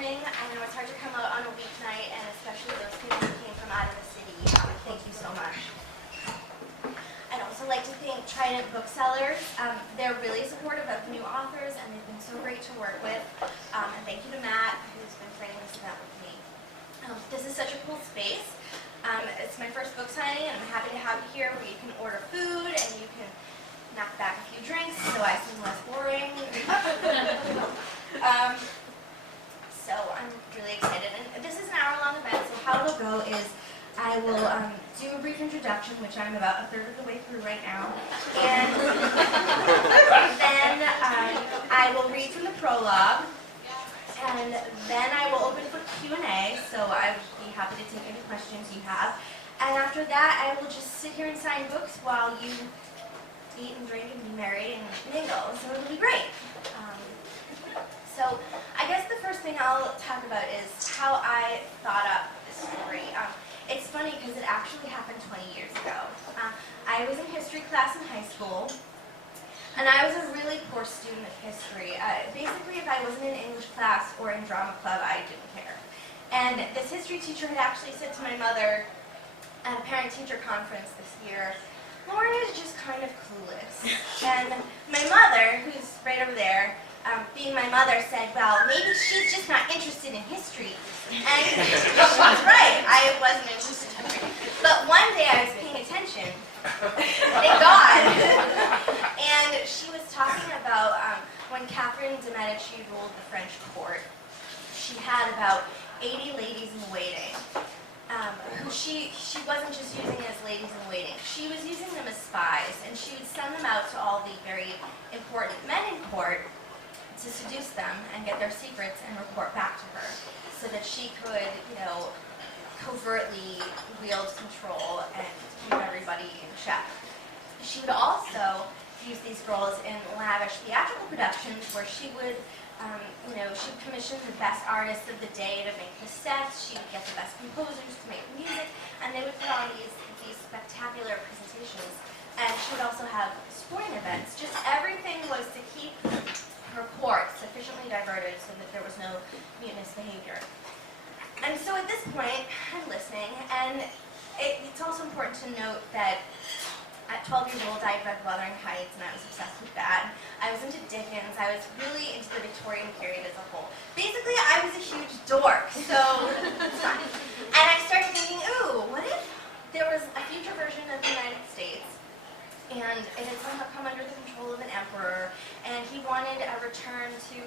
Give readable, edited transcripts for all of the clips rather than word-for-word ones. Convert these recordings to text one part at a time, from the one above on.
coming. I know it's hard to come out on a weeknight, and especially those people who came from out of the city. Thank you so much. I'd also like to thank Trident Booksellers. They're really supportive of new authors, and they've been so great to work with. And thank you to Matt, who's been planning this event with me. This is such a cool space. It's my first book signing, and I'm happy to have you here where you can order food and you can knock back a few drinks so I seem less boring. So I'm really excited. And this is an hour-long event, so how it'll go is I will do a brief introduction, which I'm about a third of the way through right now. And then I will read from the prologue. And then I will open for Q&A, so I would be happy to take any questions you have. And after that, I will just sit here and sign books while you eat and drink and be merry and mingle, so it'll be great. So I guess the first thing I'll talk about is how I thought up this story. It's funny because it actually happened 20 years ago. I was in history class in high school, and I was a really poor student of history. Basically, if I wasn't in English class or in drama club, I didn't care. And this history teacher had actually said to my mother at a parent-teacher conference this year, "Lauren is just kind of clueless." And my mother, who's right over there, being my mother, said, "Well, maybe she's just not interested in history." And she was right. I wasn't interested in history. But one day I was paying attention. Thank God. And she was talking about when Catherine de Medici ruled the French court, she had about 80 ladies in waiting, who she wasn't just using as ladies in waiting. She was using them as spies, and she would send them out to all the very important men in court to seduce them and get their secrets and report back to her so that she could, covertly wield control and keep everybody in check. She would also use these girls in lavish theatrical productions where she would, she'd commission the best artists of the day to make the sets. She would get the best composers to make music, and they would put on these spectacular presentations. And she would also have sporting events. Just everything was to keep her court sufficiently diverted so that there was no mutinous behavior. And so at this point, I'm listening, and it's also important to note that at 12 years old, I had read Wuthering Heights, and I was obsessed with that. I was into Dickens. I was really into the Victorian period as a whole. Basically, I was a huge dork, so it's fine. And I started thinking, ooh, what if there was a future version of the United States, and it had somehow come under the control of an emperor, and he wanted a return to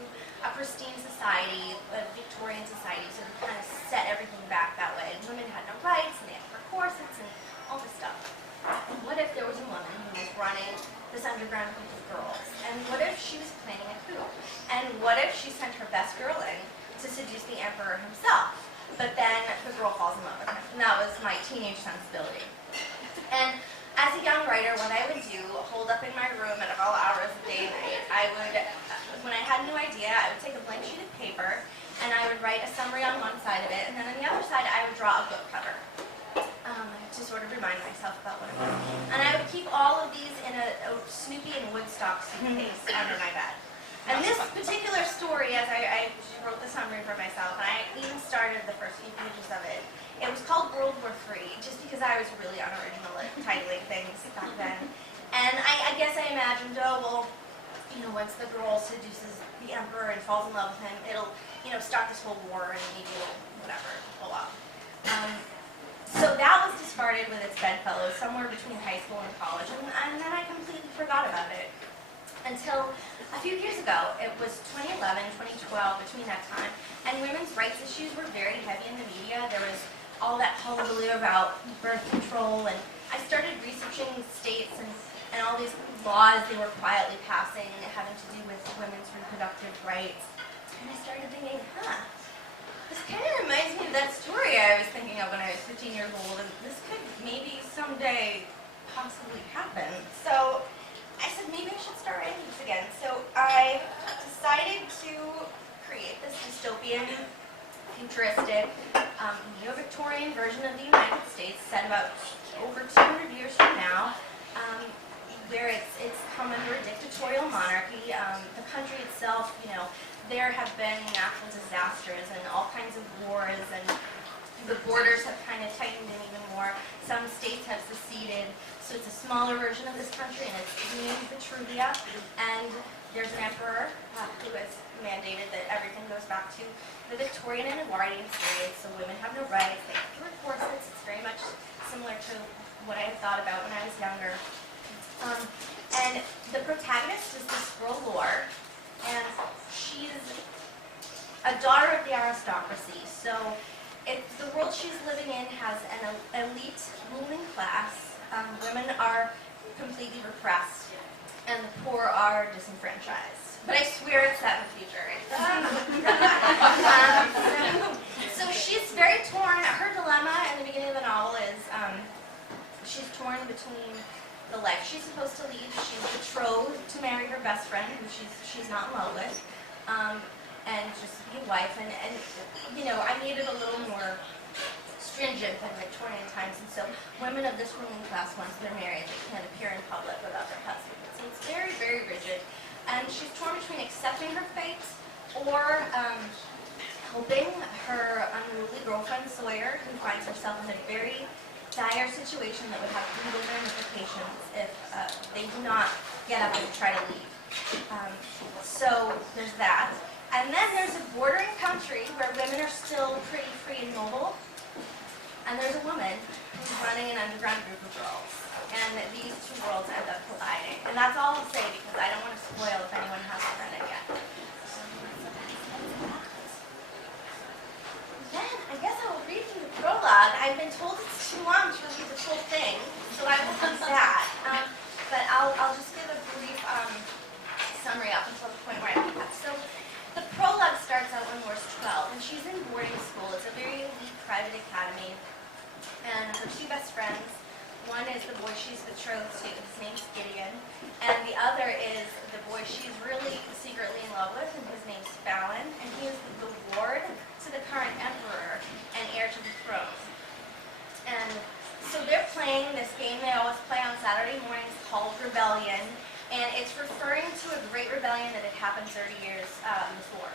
a pristine society, a Victorian society, so to kind of set everything back that way. And women had no rights, and they had to wear corsets, and all this stuff. And what if there was a woman who was running this underground group of girls? And what if she was planning a coup? And what if she sent her best girl in to seduce the emperor himself? But then the girl falls in love with him. And that was my teenage sensibility. And as a young writer, what I would do, hold up in my room at all hours of day and night, I would, when I had a new idea, I would take a blank sheet of paper, and I would write a summary on one side of it, and then on the other side, I would draw a book cover to sort of remind myself about what it was. And I would keep all of these in a Snoopy and Woodstock suitcase under my bed. And this particular story, as I wrote the summary for myself, and I even started the first few pages of it, it was called World War III, just because I was really unoriginal at titling things back then. And I guess I imagined, once the girl seduces the emperor and falls in love with him, it'll, start this whole war and maybe it'll, blow up. So that was discarded with its bedfellows somewhere between high school and college, and then I completely forgot about it. Until a few years ago, it was 2011, 2012, between that time, and women's rights issues were very heavy in the media. There was all that hullabaloo about birth control, and I started researching states and all these laws they were quietly passing having to do with women's reproductive rights. And I started thinking, this kind of reminds me of that story I was thinking of when I was 15 years old, and this could maybe someday possibly happen. So I said, maybe I should start writing this again. So I decided to create this dystopian, futuristic, neo-Victorian version of the United States set about over 200 years from now, where it's come under a dictatorial monarchy. The country itself, there have been natural disasters and kinds of wars, and the borders have kind of tightened in even more. Some states have seceded, so it's a smaller version of this country, and it's named Vitruvia. And there's an emperor who has mandated that everything goes back to the Victorian and Edwardian period, so women have no rights, they have to wear corsets. It's very much similar to what I had thought about when I was younger. And the protagonist is this girl, Lore, and she's a daughter of the aristocracy. So the world she's living in has an elite ruling class. Women are completely repressed, and the poor are disenfranchised. But I swear it's set in the future. So she's very torn. Her dilemma in the beginning of the novel is she's torn between the life she's supposed to lead. She's betrothed to marry her best friend, who she's not in love with, and just be a wife. And you know, I needed a little more stringent than Victorian times, and so women of this ruling class, once they're married, they can't appear in public without their husbands. So it's very, very rigid. And she's torn between accepting her fate or helping her unruly girlfriend, Sawyer, who finds herself in a very dire situation that would have legal ramifications if they do not get up and try to leave. So there's that. And then there's a bordering country where women are still pretty free and mobile. And there's a woman who's running an underground group of girls. And these two worlds end up colliding. And that's all I'll say because I don't want to spoil if anyone hasn't read it yet. Then I guess I will read from the prologue. I've been told it's too long to read the full thing, so I will do that. But I'll just give a brief summary up until the point where I pick up. So the prologue starts out when Lore's 12, and she's in boarding school. It's a very elite private academy. And her two best friends, one is the boy she's betrothed to, his name's Gideon, and the other is the boy she's really secretly in love with, and his name's Fallon, and he is the ward to the current emperor and heir to the throne. And so they're playing this game they always play on Saturday mornings called Rebellion, and it's referring to a great rebellion that had happened 30 years before.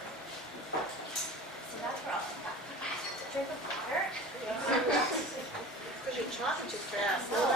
So that's where I'll stop. I have to drink of water. Because you're talking too fast. Oh,